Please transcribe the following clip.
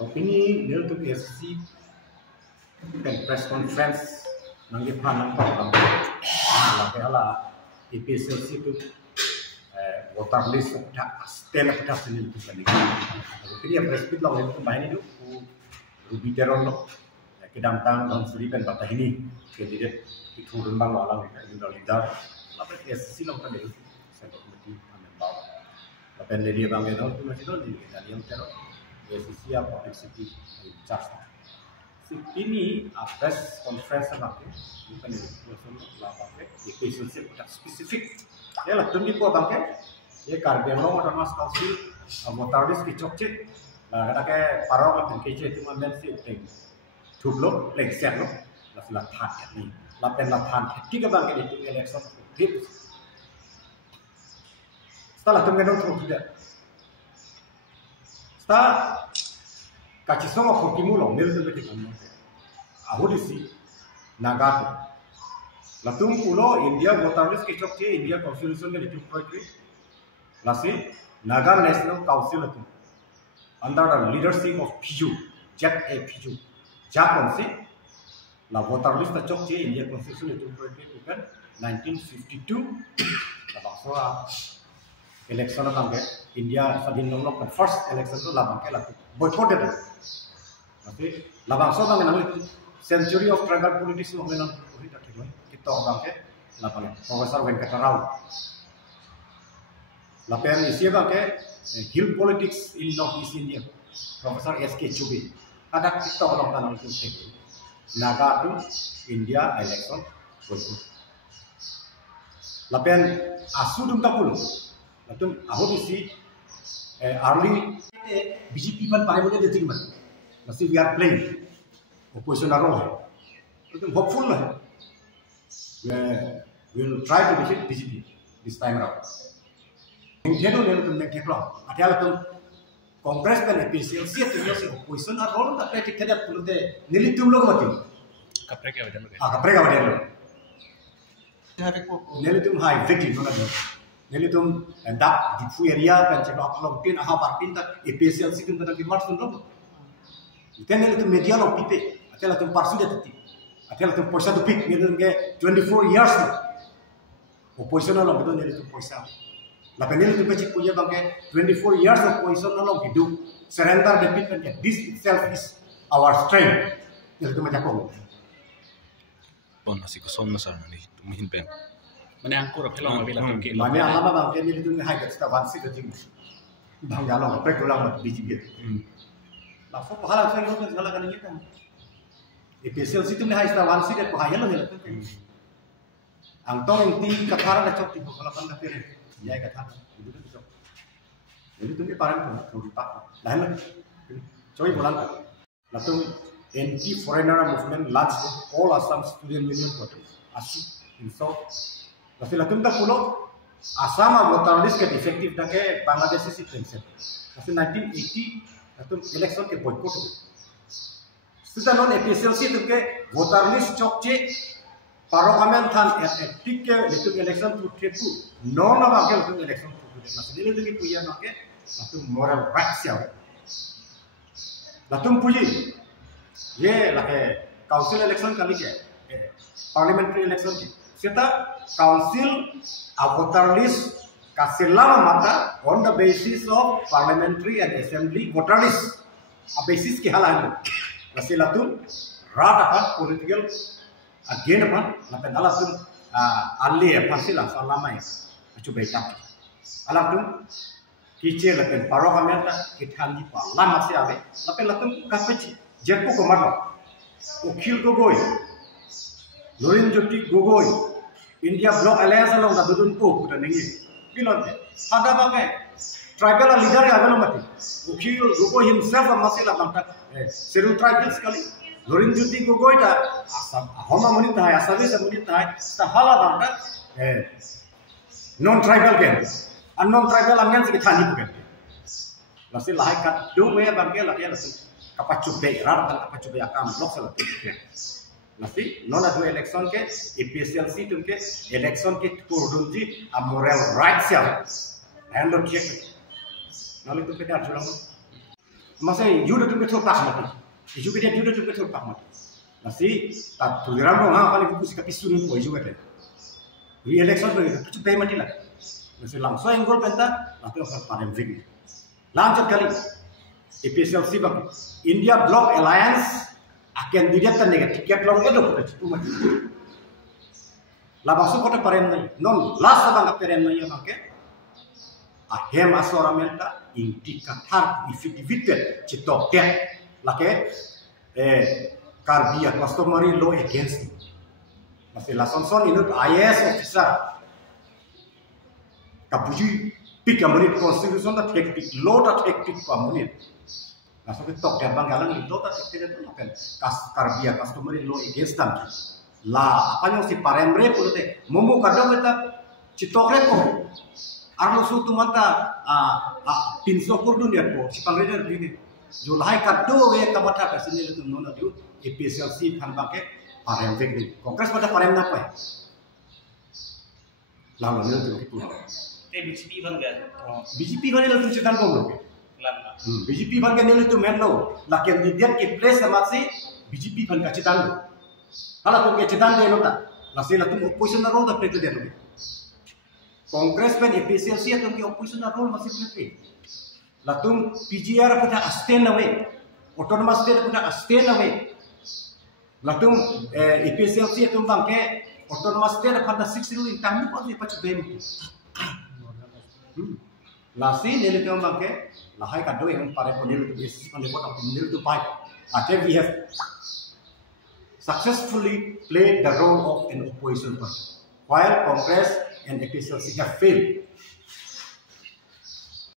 Opini dia untuk SC dan press conference nanti panang program lah EPSLC itu voter list dah stella dah sini itu kan. Jadi yang press itu lawan itu main itu Ruby Teron lo kedamtang dan Suripan bata ini kandidat itu rembang lalang itu leader apa SC lo kan itu saya komiti ambil apa yang dia bangga itu masih tu dia yang Teron SC public safety charge. Ini press conference bangke bukan itu lah bangke EPSLC dah spesifik. Ya lah tunggu po bangke ये कार्बेलो और नॉस काउंसिल मोटारिस की चोकचे लगा के पारो का तंकेचे तुम अंदर से उठे ठुकलो लेक्सेट लो लफला थान नहीं लपेन लफान ठीक है बाकी itu election fit setelah tuh menang terus tidak setelah kaci sama kokimu lo mil tuh betul kan aku disi naga latung pulo India motaris ke chokche India constitution के लिखित प्रक्रिया Lasi Naga National Council itu under the leadership of Piju Jack A Piju Jack konsi la voter list cok je India Constitution itu kan 1952 la bangsa election bangke India sabin nomor kan first election itu la bangke la boycotted tapi la bangsa bangke namanya century of tribal politics lo menon kita bangke la bangke Profesor Venkata Rao Lapian isi bangke hill politics in Northeast India, Profesor S.K. Chubey. Ada kita orang tanah itu segi. Naga tu India election boycott. Lapian asu dum tapulu. Latum ahu isi early BJP pan pare boleh detik mat. Masih we are playing opposition role. Latum hopeful lah. We will try to defeat BJP this time around. Yang dia tu nak kepala, ada tu Kongres dan EPSLC itu yang si opposition ada orang tak pernah kita perlu deh nilitum logo mati. Kapreka wadah logo. Kapreka wadah logo. Nilitum high victim mana tu? Nilitum dak di fu area kan cakap kalau pin parpin tak EPSLC tu kita kimat pun logo. Itu nilitum media lo pipe, ada tu parsu dia teti, ada tu poisa tu pik nilitum ke 24 years opposition lo betul nilitum poisa. La penel tu peci punya bangke 24 years of position nalong hidup surrender the people that this itself is our strength. Itu macam kau. Pon nasi ko son masar ni tumihin pen. Mana angkur pelong bila tu ke. Mana alama bangke ni itu hai kat setawan sih kecing. Bang galong prek ulang mat BJP. La fo pahala sen lo segala kan kita. EPSL situ ni hai setawan sih det pahaya lo hela tu. Angtong inti kathara na chok ti bokalapan na pere. Ya kata itu tu cok. Jadi tu ni parang tu rupa. Lain coy bolan. Lalu anti foreigner movement launched all Assam Student Union protest. Asik insult. Lalu tak pulo Assam voter list ke effective dah ke Bangladesh si prinsip. Lalu 1980 lalu election ke boycott. Sudah non EPSLC tu ke voter list cok je. Parliament than etik ke itu election tu trepu non apa ke itu election tu masih dia tu punya nak ke satu moral rights ya latung puji ye lah ke council election kali ke parliamentary election ke kita council voter list kaselama mata on the basis of parliamentary and assembly voter list a basis ke halan masih latung rata political again apa lapen alat tu alih pasti lah selama ini cuba ikat alat tu kicir lapen parliament kita di lama sih abe lapen kafe jepu komando Ukil Gogoi Lorin Jyoti Gogoi India Bloc Alliance along dah dudun po sudah nengi bilang deh ada pakai tribal leader yang ada mati Ukil Gogoi himself masih lah bangkat seru tribal sekali Lorin Jyoti Gogoi dah asam homa menit hai asabi menit hai sahala bangka non tribal kan non tribal amyan sikit hani bukan nasi lahai kat do we bangke lahai nasi kapacu be rar dan kapacu be akam blok salah nasi non adu election ke EPSLC tu ke election ke turdunji a moral rights ya handle check nalu tu peda julang Masa you dah tunggu terpak mati. Isu kita you dah tunggu terpak mati. Nasi tak tuliran dong kali buku sikap isu pun juga deh. Re-election tu itu cuci mati lah. Nasi langsung enggol penta, nanti orang parem vig. Lanjut kali. APSLC bang, India Bloc Alliance akan dilihatkan dengan tiket long itu pada situ mati. Lah masuk kota parem ni, non last abang parem ni yang ke. Ahem asoramenta indikator ifitivitet citok dia lake karbia customary law against masih lason inut IAS officer kapuji pikamunit constitution da teknik law da teknik pamunit masuk ke tok dia banggalan law da teknik itu apa karbia customary law against them lah apa yang si parembre pulute mumu kadang kita citok repo Arlo suatu mata pinso kurdu dia po si panglima begini Julai kado we kamata kasini itu nona tu APSLC kan pakai parem ni kongres pada parem apa lalu itu itu BJP kan kan BJP kan itu cerita kau BJP kan itu menlo lakian dia ke place sama si BJP kan cerita kalau tu ke cerita dia nota nasi lah tu opposition role dah play dia tu Kongres pen APSLC atau ke opposition role masih play. Latung PGR pada abstain away, autonomous state pada abstain away. Latung APSLC atau bangke autonomous state pada 6 ruling tamu pun dia pacu dem. Lasi nilai tu bangke lahai kado yang pada penil tu basis penil pun penil tu baik. Akhir we have successfully played the role of an opposition party, while Congress and APSLC have failed